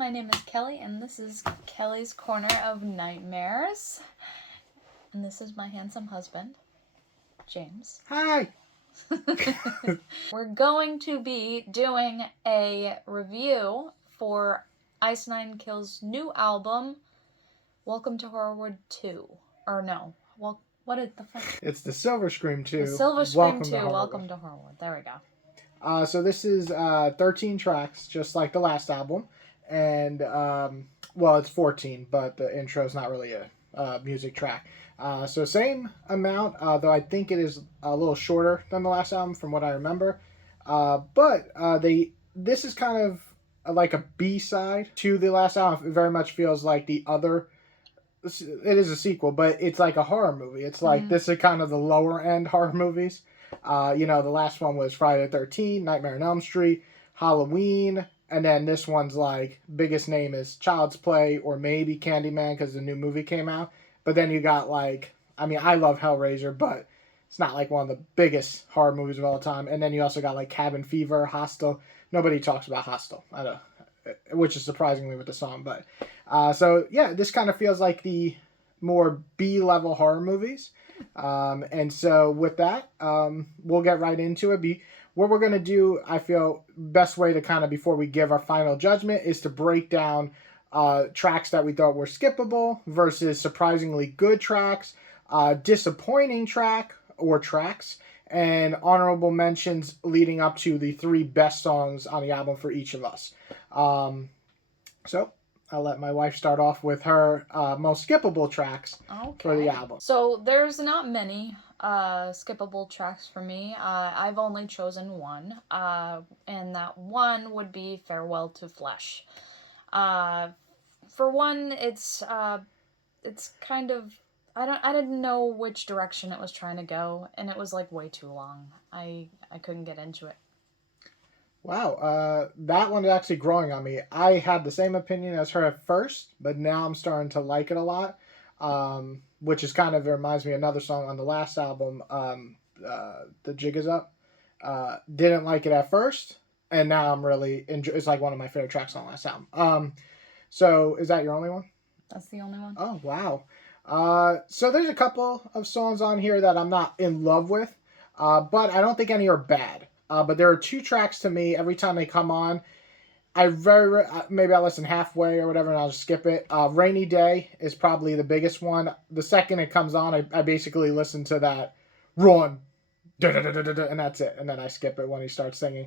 My name is Kelly, and this is Kelly's Corner of Nightmares. And this is my handsome husband, James. Hi! We're going to be doing a review for Ice Nine Kills' new album, Welcome to Horrorwood 2. Or no. Well, what is the fuck? It's the Silver Scream 2. The Silver Scream 2, Welcome to Horrorwood. There we go. So this is 13 tracks, just like the last album. And, well, it's 14, but the intro's not really a music track. So same amount, though I think it is a little shorter than the last album from what I remember. This is kind of like a B-side to the last album. It very much feels like the other... It is a sequel, but it's like a horror movie. It's like, this is kind of the lower end horror movies. The last one was Friday the 13th, Nightmare on Elm Street, Halloween, and then this one's like, biggest name is Child's Play or maybe Candyman because the new movie came out. But then you got like, I love Hellraiser, but it's not like one of the biggest horror movies of all time. And then you also got like Cabin Fever, Hostel. Nobody talks about Hostel, which is surprisingly with the song. But this kind of feels like the more B-level horror movies. And so with that, we'll get right into it. What we're going to do, I feel, best way to kind of, before we give our final judgment, is to break down tracks that we thought were skippable versus surprisingly good tracks, disappointing track or tracks, and honorable mentions leading up to the 3 best songs on the album for each of us. So I'll let my wife start off with her most skippable tracks for the album. So there's not many skippable tracks for me. I've only chosen one, and that one would be Farewell to Flesh. For one, it's kind of, I didn't know which direction it was trying to go, and it was like way too long. I couldn't get into it. Wow, that one is actually growing on me. I had the same opinion as her at first, but now I'm starting to like it a lot, which is kind of reminds me of another song on the last album, The Jig Is Up. Didn't like it at first, and now I'm really it's like one of my favorite tracks on the last album. So is that your only one? That's the only one. Oh, wow. So there's a couple of songs on here that I'm not in love with, but I don't think any are bad. But there are 2 tracks to me, every time they come on, maybe I listen halfway or whatever and I'll just skip it. Rainy Day is probably the biggest one. The second it comes on, I basically listen to that run, and that's it. And then I skip it when he starts singing.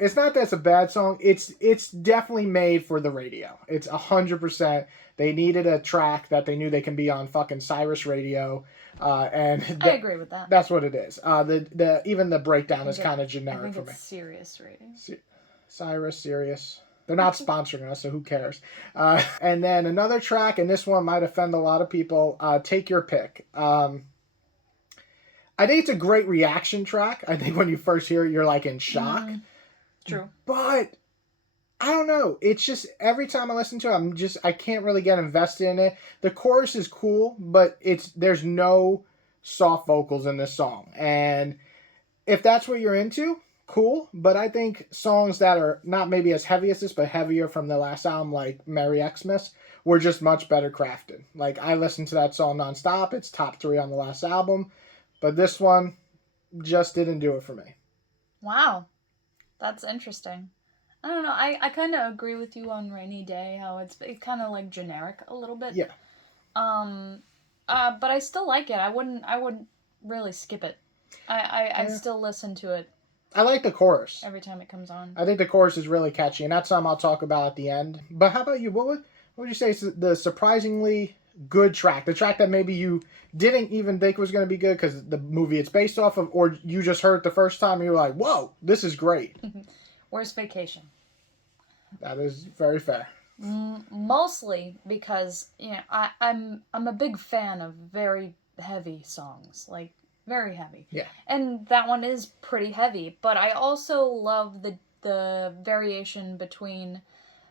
It's not that it's a bad song. It's definitely made for the radio. It's 100%. They needed a track that they knew they can be on fucking Cyrus Radio. I agree with that. That's what it is. Even the breakdown is kind of generic for me. Sirius Radio. Cyrus, Sirius. They're not sponsoring us, so who cares? And then another track, and this one might offend a lot of people. Take Your Pick. I think it's a great reaction track. I think when you first hear it, you're like in shock. True. But I don't know. It's just every time I listen to it, I can't really get invested in it. The chorus is cool, but there's no soft vocals in this song. And if that's what you're into, cool. But I think songs that are not maybe as heavy as this, but heavier from the last album, like Merry Xmas, were just much better crafted. Like, I listened to that song nonstop. It's top 3 on the last album. But this one just didn't do it for me. Wow. That's interesting. I don't know. I kind of agree with you on Rainy Day, how it's kind of like generic a little bit. Yeah. But I still like it. I wouldn't really skip it. I still listen to it. I like the chorus every time it comes on. I think the chorus is really catchy, and that's something I'll talk about at the end. But how about you? What would you say is the surprisingly good track? The track that maybe you didn't even think was going to be good because the movie it's based off of, or you just heard it the first time and you were like, whoa, this is great. Where's Vacation? That is very fair. Mostly because, I'm a big fan of very heavy songs, like very heavy. Yeah. And that one is pretty heavy, but I also love the variation between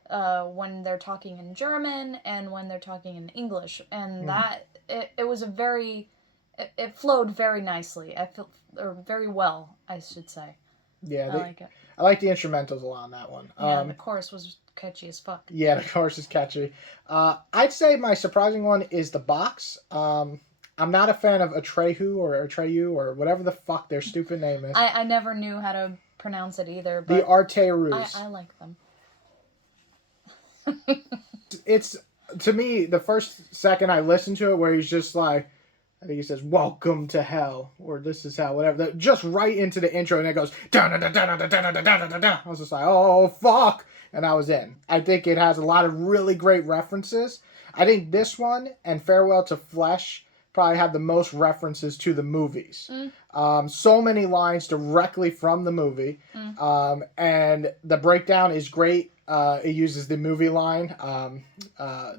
when they're talking in German and when they're talking in English, and that it was it flowed very nicely. I feel, or very well, I should say. Yeah, I like it. I like the instrumentals a lot on that one. Yeah, the chorus was catchy as fuck. Yeah, the chorus is catchy. I'd say my surprising one is The Box. I'm not a fan of Atreyu or whatever the fuck their stupid name is. I never knew how to pronounce it either, but The Arterus. I like them. It's, to me, the first second I listened to it where he's just like, I think he says, "Welcome to hell," or "This is hell," whatever. Just right into the intro, and it goes, da da da da da da da da da da. I was just like, oh, fuck. And I was in. I think it has a lot of really great references. I think this one and Farewell to Flesh probably have the most references to the movies. So many lines directly from the movie. And the breakdown is great. It uses the movie line,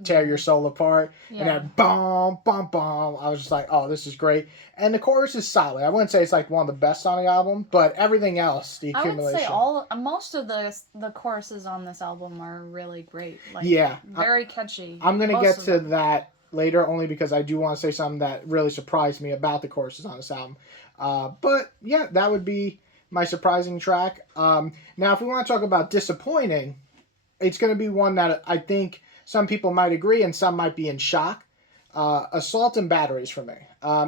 tear your soul apart. Yeah. And then boom, boom, boom. I was just like, oh, this is great. And the chorus is solid. I wouldn't say it's like one of the best on the album, but everything else, the accumulation. I would say most of the choruses on this album are really great. Like, yeah. Very catchy. I'm going to get to that later only because I do want to say something that really surprised me about the choruses on this album. But yeah, that would be my surprising track. Now, if we want to talk about disappointing, it's going to be one that I think some people might agree and some might be in shock. Assault and Batteries for me.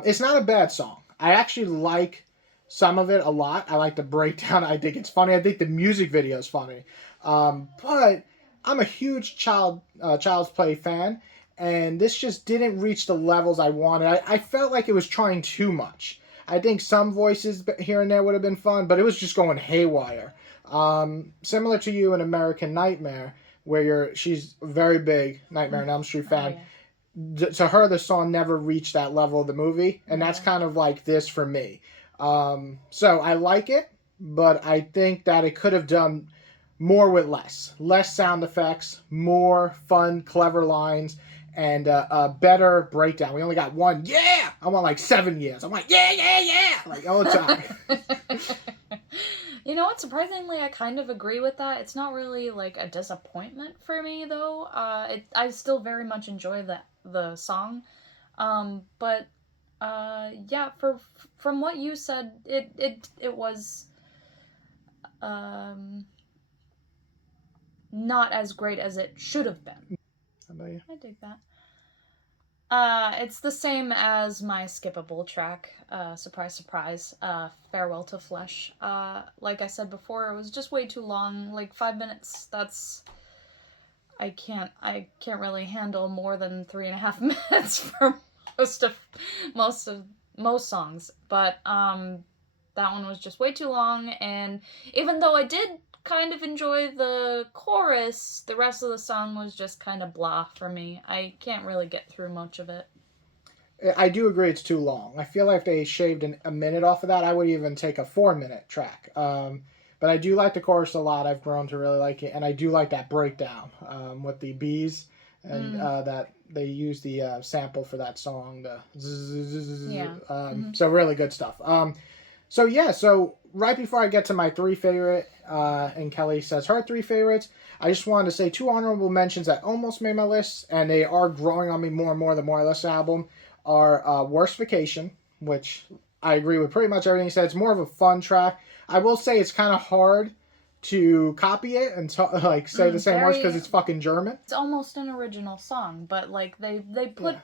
It's not a bad song. I actually like some of it a lot. I like the breakdown. I think it's funny. I think the music video is funny. But I'm a huge Child's Play fan, and this just didn't reach the levels I wanted. I felt like it was trying too much. I think some voices here and there would have been fun, but it was just going haywire. Similar to you in American Nightmare, where she's a very big Nightmare on Elm Street fan. Oh, yeah. To her, the song never reached that level of the movie, and that's kind of like this for me. So I like it, but I think that it could have done more with less. Less sound effects, more fun, clever lines, and a better breakdown. We only got one. Yeah! I want like 7 years. I'm like, yeah! Like all the time. You know what? Surprisingly, I kind of agree with that. It's not really like a disappointment for me, though. I still very much enjoy the song, but yeah. From what you said, it was not as great as it should have been. How about you? I dig that. It's the same as my skippable track, surprise, surprise, Farewell to Flesh. Like I said before, it was just way too long, like 5 minutes. I can't really handle more than 3.5 minutes for most songs. But, that one was just way too long, and even though I did kind of enjoy the chorus, the rest of the song was just kind of blah for me. I can't really get through much of it. I do agree it's too long. I feel like if they shaved a minute off of that, I would even take a 4-minute track. But I do like the chorus a lot. I've grown to really like it, and I do like that breakdown with the bees, and that they use the sample for that song. So really good stuff. So right before I get to my 3 favorite, and Kelly says her 3 favorites, I just wanted to say 2 honorable mentions that almost made my list, and they are growing on me more and more the more I listen to the album, are Worst Vacation, which I agree with pretty much everything he said. It's more of a fun track. I will say it's kind of hard to copy it and say the same words because it's fucking German. It's almost an original song, but like they put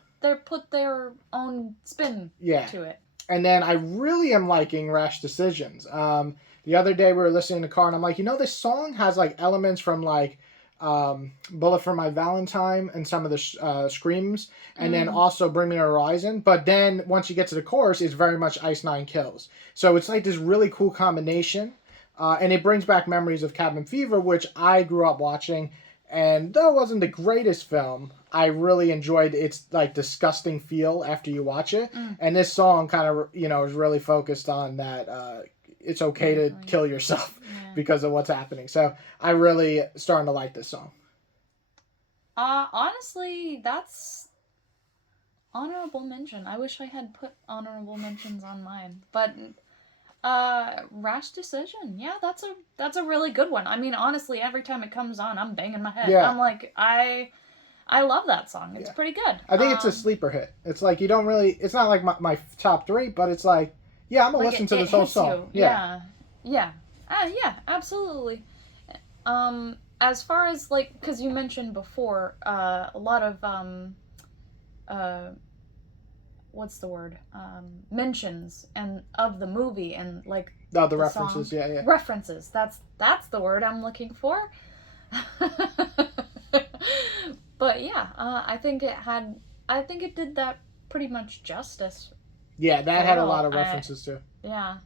their own spin to it. And then I really am liking Rash Decisions. The other day we were listening in the car and I'm like, this song has like elements from like Bullet for My Valentine and some of the screams, and then also Bring Me the Horizon. But then once you get to the chorus, it's very much Ice Nine Kills. So it's like this really cool combination. And it brings back memories of Cabin Fever, which I grew up watching. And though it wasn't the greatest film, I really enjoyed its like disgusting feel after you watch it. And this song kind of, is really focused on that it's okay to kill yourself because of what's happening. So I really starting to like this song. Honestly, that's honorable mention. I wish I had put honorable mentions on mine. But Rash Decision. Yeah, that's a really good one. I mean, honestly, every time it comes on, I'm banging my head. Yeah. I'm like, I love that song. It's pretty good. I think it's a sleeper hit. It's like you don't really, it's not like my top 3, but it's like, I'm going to listen to this whole song. Yeah, absolutely. as far as like, because you mentioned before, a lot of uh, what's the word? Mentions and of the movie and like Oh, the the references, song. yeah. References. That's the word I'm looking for. But yeah, I think it did that pretty much justice. Yeah, that For had a real. lot of references too. Yeah.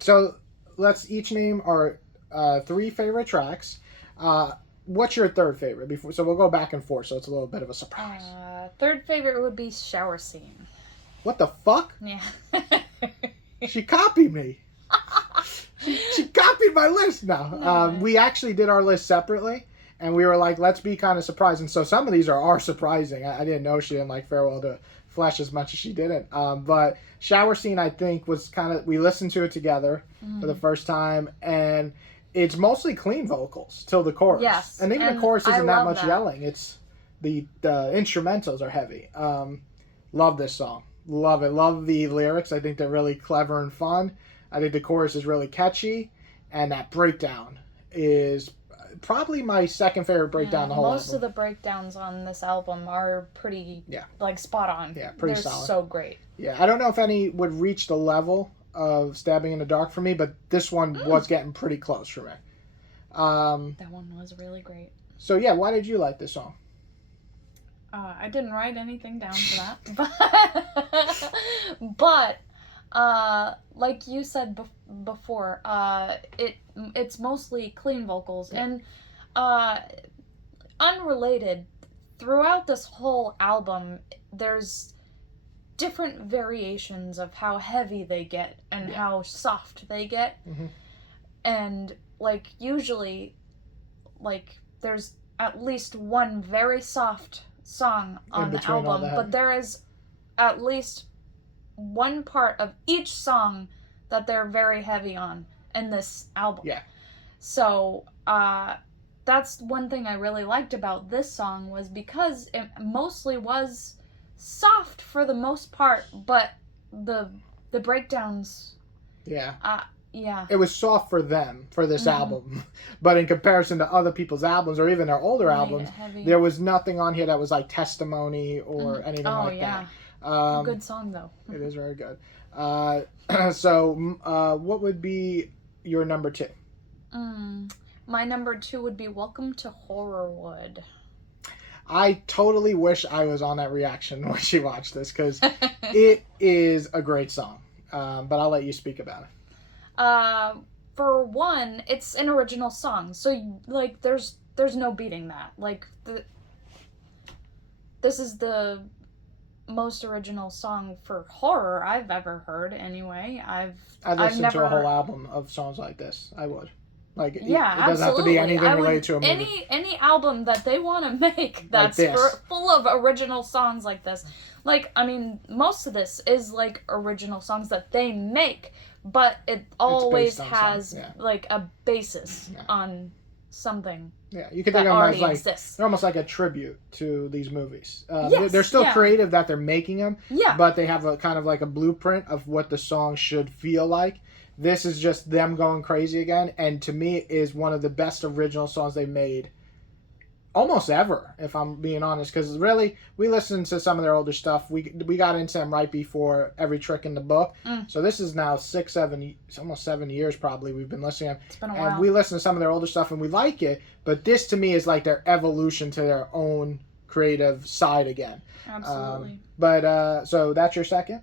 So let's each name our three favorite tracks. What's your third favorite? Before, so we'll go back and forth, so it's a little bit of a surprise. Third favorite would be shower scene. What the fuck? Yeah. She copied me. She copied my list now. No way. We actually did our list separately, and we were like, let's be kind of surprised. And so some of these are surprising. I didn't know she didn't like Farewell to Flesh as much as she didn't. But Shower Scene, I think, was kind of, we listened to it together for the first time, and it's mostly clean vocals till the chorus. Yes. And even the chorus isn't that much that. yelling. It's the instrumentals are heavy. Love this song. Love it. Love the lyrics. I think they're really clever and fun. I think the chorus is really catchy, and that breakdown is probably my second favorite breakdown in the whole album. Most of the breakdowns on this album are pretty, like, spot on. Yeah, pretty They're solid. so great. Yeah, I don't know if any would reach the level of Stabbing in the Dark for me, but this one was getting pretty close for me. That one was really great. So yeah, why did you like this song? I didn't write anything down for that, but like you said before, it's mostly clean vocals and unrelated. Throughout this whole album, there's different variations of how heavy they get and how soft they get, and like usually, like there's at least one very soft song on the album, but there is at least one part of each song that they're very heavy on in this album. Yeah. So, that's one thing I really liked about this song was because it mostly was soft for the most part, but the breakdowns. Yeah. Yeah. It was soft for them, for this album. But in comparison to other people's albums or even their older albums, there was nothing on here that was like Testimony or anything like that. A good song, though. It is very good. So, what would be your number two? My number two would be Welcome to Horrorwood. I totally wish I was on that reaction when she watched this, because it is a great song. But I'll let you speak about it. For one, it's an original song, so like there's no beating that. Like this is the most original song for horror I've ever heard. Anyway, I'd listen to a whole heard... album of songs like this. I would. Like it yeah, doesn't absolutely. have to be anything related to a movie. Any album that they want to make that's like full of original songs like this. Like, I mean, most of this is like original songs that they make, but it always has like a basis on something. Yeah, you can think of them as like they're almost like a tribute to these movies. They're still creative that they're making them, but they have a kind of like a blueprint of what the song should feel like. This is just them going crazy again, and to me is one of the best original songs they've made almost ever, if I'm being honest, because really we listened to some of their older stuff. We got into them right before Every Trick in the Book, so this is now 6-7, almost 7 years probably we've been listening to them. It's been a while. And we listen to some of their older stuff and we like it, but this to me is like their evolution to their own creative side again. Absolutely. So that's your second?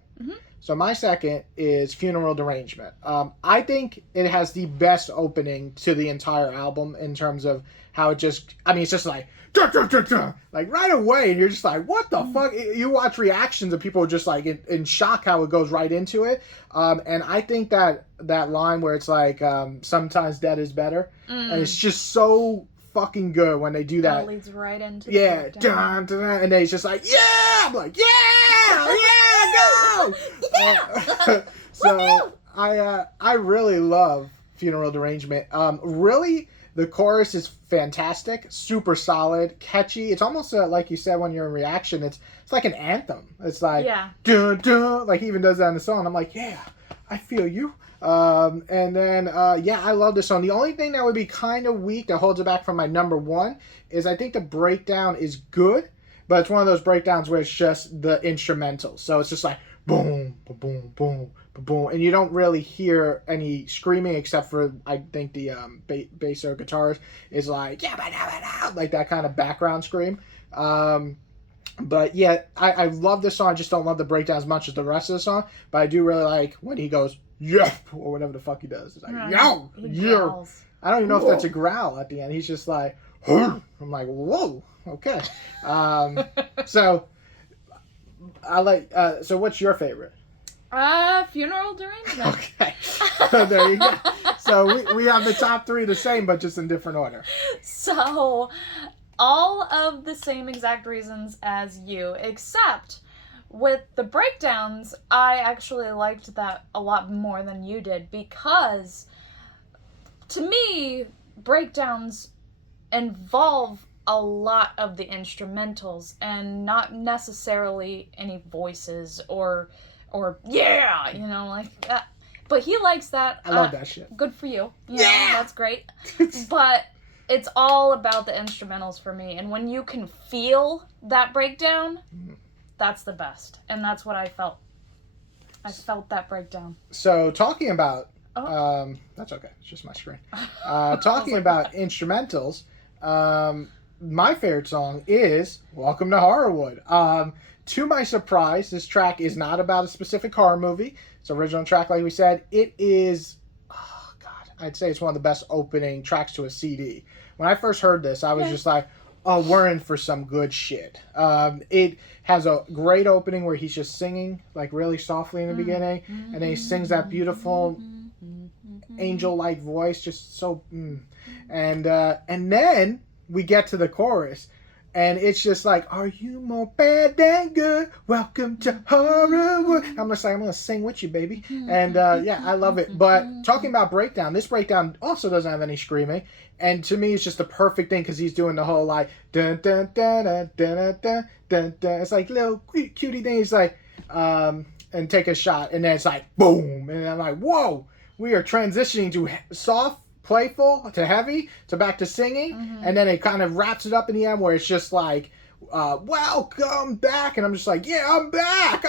So my second is Funeral Derangement. I think it has the best opening to the entire album in terms of how it just, I mean, it's just like, duh, duh, duh, duh, like right away, and you're just like, what the fuck? You watch reactions of people just like in shock how it goes right into it. And I think that line where it's like, sometimes dead is better, and it's just so fucking good when they do that. It leads right into the dun, dun, dun, and they just like, yeah! I'm like, go! So I really love Funeral Derangement. Really, the chorus is fantastic, super solid, catchy. It's almost like you said when you're in reaction. It's like an anthem. It's like dun dun, like he even does that in the song. I'm like, yeah, I feel you. And then, yeah, I love this song. The only thing that would be kind of weak that holds it back from my number one is I think the breakdown is good, but it's one of those breakdowns where it's just the instrumental. So it's just like boom, boom, boom, boom, boom, and you don't really hear any screaming except for I think the bass or guitars is like yeah, like that kind of background scream. But yeah, I love this song. I just don't love the breakdown as much as the rest of the song. But I do really like when he goes yeah or whatever the fuck he does. It's like yo, yeah. I don't even know if that's a growl at the end. He's just like, I'm like, whoa, okay. So I like. So what's your favorite? Funeral Derangement. Okay, so there you go. So we have the top three the same, but just in different order. So, all of the same exact reasons as you, except with the breakdowns, I actually liked that a lot more than you did because, to me, breakdowns involve a lot of the instrumentals and not necessarily any voices or yeah, you know, like that. But he likes that. I love that shit. Good for you. You know, that's great. But it's all about the instrumentals for me. And when you can feel that breakdown, that's the best. And that's what I felt. I felt that breakdown. So talking about, that's okay. It's just my screen. Talking about instrumentals, my favorite song is Welcome to Horrorwood. To my surprise, this track is not about a specific horror movie. It's an original track, like we said. It is, oh God, I'd say it's one of the best opening tracks to a CD. When I first heard this, I was just like, oh, we're in for some good shit. It has a great opening where he's just singing, like really softly in the beginning, and then he sings that beautiful angel-like voice, just so, and then we get to the chorus. And it's just like, are you more bad than good? Welcome to Horrorwood. I'm just like, I'm going to sing with you, baby. And yeah, I love it. But talking about breakdown, this breakdown also doesn't have any screaming. And to me, it's just the perfect thing because he's doing the whole like, dun, dun, dun, dun, dun, dun, dun, dun. It's like little cutie thing. He's like, and take a shot. And then it's like, boom. And I'm like, whoa, we are transitioning to soft, playful to heavy to back to singing, and then it kind of wraps it up in the end where it's just like welcome back, and I'm just like yeah, I'm back,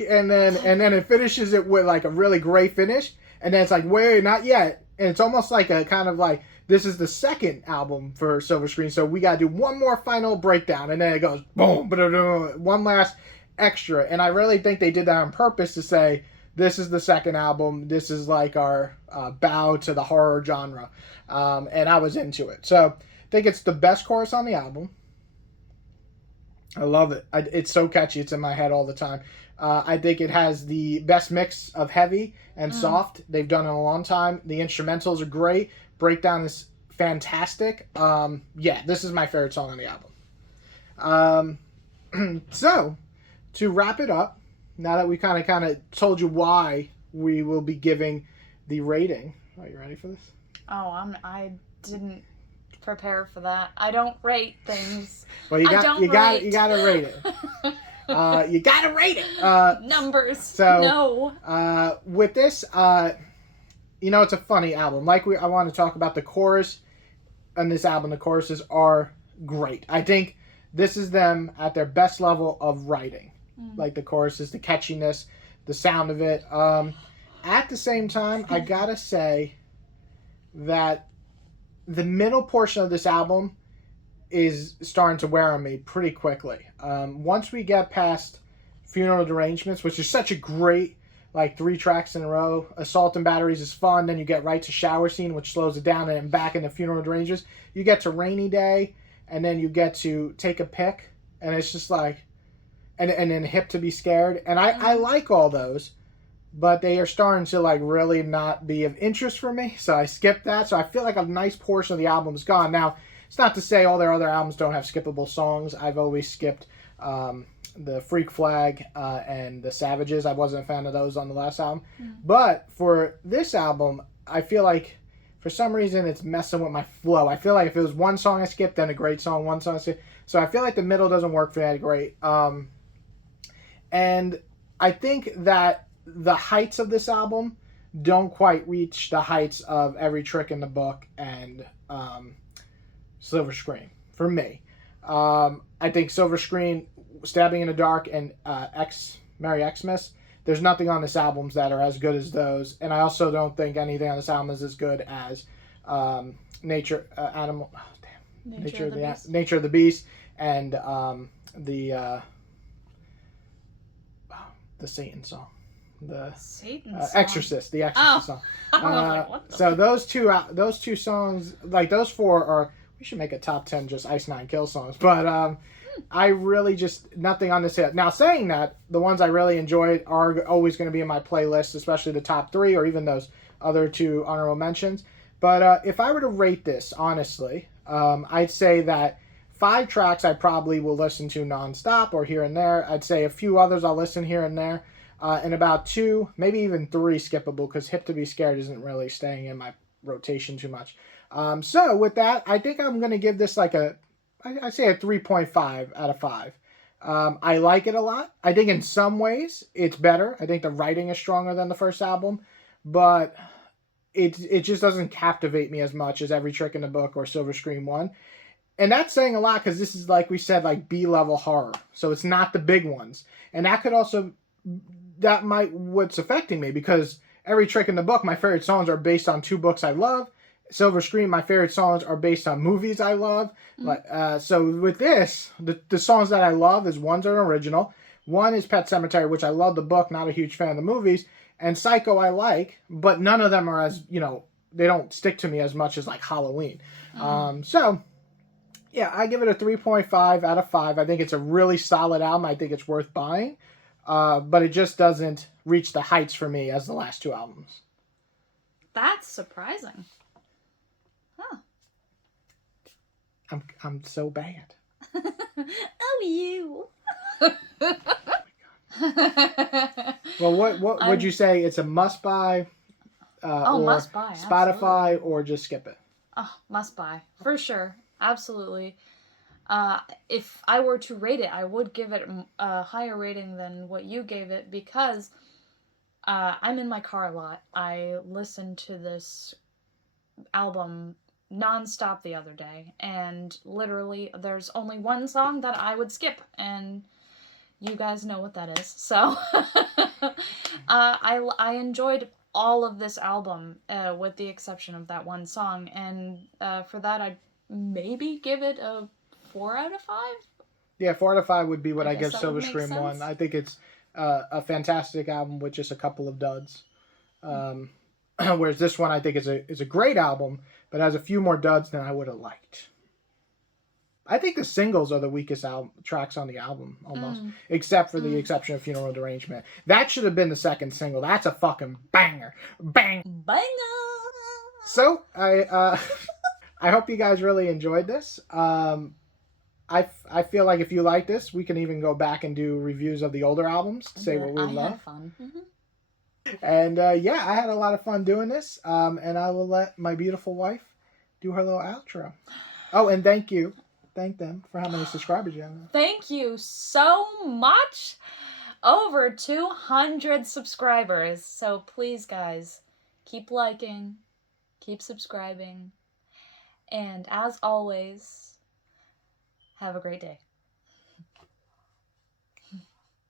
and then it finishes it with like a really great finish, and then it's like wait, not yet, and it's almost like a kind of like this is the second album for Silver Screen, so we gotta do one more final breakdown, and then it goes boom, one last extra, and I really think they did that on purpose to say this is the second album. This is like our bow to the horror genre. And I was into it. So I think it's the best chorus on the album. I love it. It's so catchy. It's in my head all the time. I think it has the best mix of heavy and soft they've done in a long time. The instrumentals are great. Breakdown is fantastic. Yeah, this is my favorite song on the album. So, to wrap it up, now that we kind of told you why we will be giving the rating. Are you ready for this? Oh, I didn't prepare for that. I don't rate things. Well, you gotta rate it. You gotta rate it. Numbers. So, no. With this, you know, it's a funny album. I want to talk about the chorus on this album. The choruses are great. I think this is them at their best level of writing. Like the choruses, the catchiness, the sound of it. At the same time, I gotta say that the middle portion of this album is starting to wear on me pretty quickly. Once we get past Funeral Derangements, which is such a great, like 3 tracks in a row, Assault and Batteries is fun, then you get right to Shower Scene, which slows it down, and then back into Funeral Derangements. You get to Rainy Day, and then you get to Take a Pick, and it's just like, and then Hip to Be Scared. And I like all those, but they are starting to like really not be of interest for me. So I skipped that. So I feel like a nice portion of the album is gone. Now, it's not to say all their other albums don't have skippable songs. I've always skipped the Freak Flag and the Savages. I wasn't a fan of those on the last album. But for this album, I feel like for some reason it's messing with my flow. I feel like if it was one song I skipped, then a great song, one song I skipped. So I feel like the middle doesn't work for that great. And I think that the heights of this album don't quite reach the heights of Every Trick in the Book and Silver Screen for me. I think Silver Screen, Stabbing in the Dark, and Merry Xmas, there's nothing on this album that are as good as those, and I also don't think anything on this album is as good as Nature Animal. Oh, damn. Nature of the Beast, and the Satan song, the Satan song. Exorcist, the Exorcist song. Like, so those two songs, like those four are. We should make a top 10 just Ice Nine Kill songs, but I really just nothing on this hit. Now saying that, the ones I really enjoyed are always going to be in my playlist, especially the top 3 or even those other 2 honorable mentions. But if I were to rate this honestly, I'd say that 5 tracks I probably will listen to nonstop or here and there. I'd say a few others I'll listen here and there. And about 2, maybe even 3 skippable, because Hip to Be Scared isn't really staying in my rotation too much. So with that, I think I'm going to give this like I say a 3.5 out of 5. I like it a lot. I think in some ways it's better. I think the writing is stronger than the first album, but it just doesn't captivate me as much as Every Trick in the Book or Silver Screen 1. And that's saying a lot because this is, like we said, like B-level horror. So it's not the big ones. And that could also, that might what's affecting me, because Every Trick in the Book, my favorite songs are based on 2 books I love. Silver Screen, my favorite songs are based on movies I love. So with this, the songs that I love is one's an original. One is Pet Sematary, which I love the book, not a huge fan of the movies. And Psycho I like, but none of them are as, they don't stick to me as much as like Halloween. So, yeah, I give it a 3.5 out of 5. I think it's a really solid album. I think it's worth buying. But it just doesn't reach the heights for me as the last 2 albums. That's surprising. Huh. I'm so bad. Oh, you. Well, what would you say? It's a must buy. Or must buy. Spotify, absolutely. or just skip it. Oh, must buy for sure. Absolutely. If I were to rate it, I would give it a higher rating than what you gave it, because I'm in my car a lot. I listened to this album nonstop the other day, and literally there's only one song that I would skip, and you guys know what that is. So I enjoyed all of this album with the exception of that one song, and for that I'd maybe give it a 4 out of 5. Yeah, 4 out of 5 would be what I give that Silver would make Scream sense. 1. I think it's a fantastic album with just a couple of duds. Whereas this one, I think is a great album, but has a few more duds than I would have liked. I think the singles are the weakest tracks on the album, almost, except for the exception of Funeral Derangement. That should have been the second single. That's a fucking banger, banger. So I hope you guys really enjoyed this. I feel like if you like this, we can even go back and do reviews of the older albums to say what we love. Had fun. And yeah, I had a lot of fun doing this. And I will let my beautiful wife do her little outro. Oh, and thank you. Thank them for how many subscribers you have. Thank you so much. Over 200 subscribers. So please, guys, keep liking, keep subscribing, and as always, have a great day.